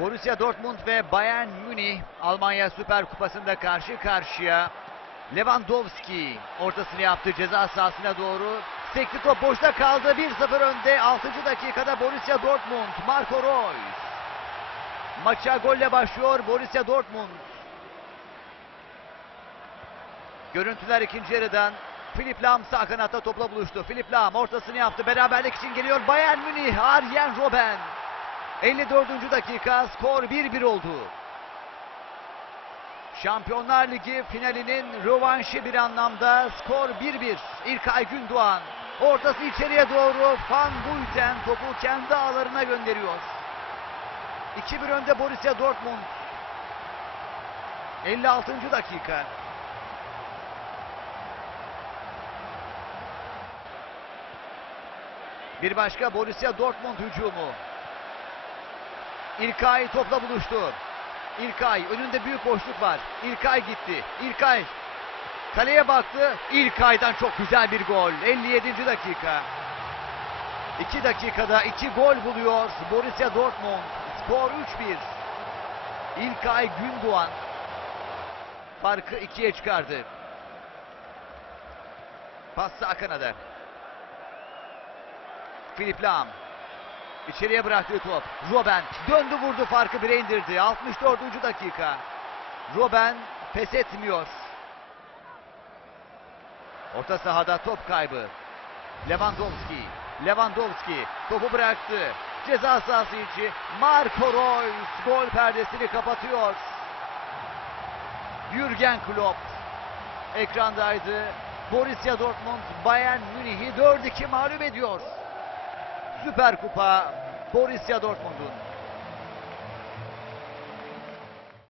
Borussia Dortmund ve Bayern Münih Almanya Süper Kupası'nda karşı karşıya. Lewandowski ortasını yaptı ceza sahasına doğru. Sekti top boşta kaldı. 1-0 önde. 6. dakikada Borussia Dortmund. Marco Reus. Maça golle başlıyor Borussia Dortmund. Görüntüler ikinci yarıdan. Filip Lam sağ kanatta topla buluştu. Filip Lam ortasını yaptı. Beraberlik için geliyor Bayern Münih. Arjen Robben. 54. dakika skor 1-1 oldu. Şampiyonlar Ligi finalinin rövanşı bir anlamda skor 1-1. İlkay Gündoğan ortası içeriye doğru Van Buiten topu kendi ağlarına gönderiyor. 2-1 önde Borussia Dortmund. 56. dakika. Bir başka Borussia Dortmund hücumu. İlkay topla buluştu. İlkay önünde büyük boşluk var. İlkay gitti. İlkay kaleye baktı. İlkay'dan çok güzel bir gol. 57. dakika. 2 dakikada 2 gol buluyor Borussia Dortmund. Skor 3-1. İlkay Gündoğan farkı 2'ye çıkardı. Pas sağ kanada. Filip Lam. İçeriye bıraktığı top. Robben döndü vurdu farkı 1'e indirdi. 64. dakika. Robben pes etmiyor. Orta sahada top kaybı. Lewandowski. Lewandowski topu bıraktı. Ceza sahası içi. Marco Reus gol perdesini kapatıyor. Jürgen Klopp ekrandaydı. Borussia Dortmund Bayern Münih'i 4-2 mağlup ediyor. Süper Kupa Borussia Dortmund'un.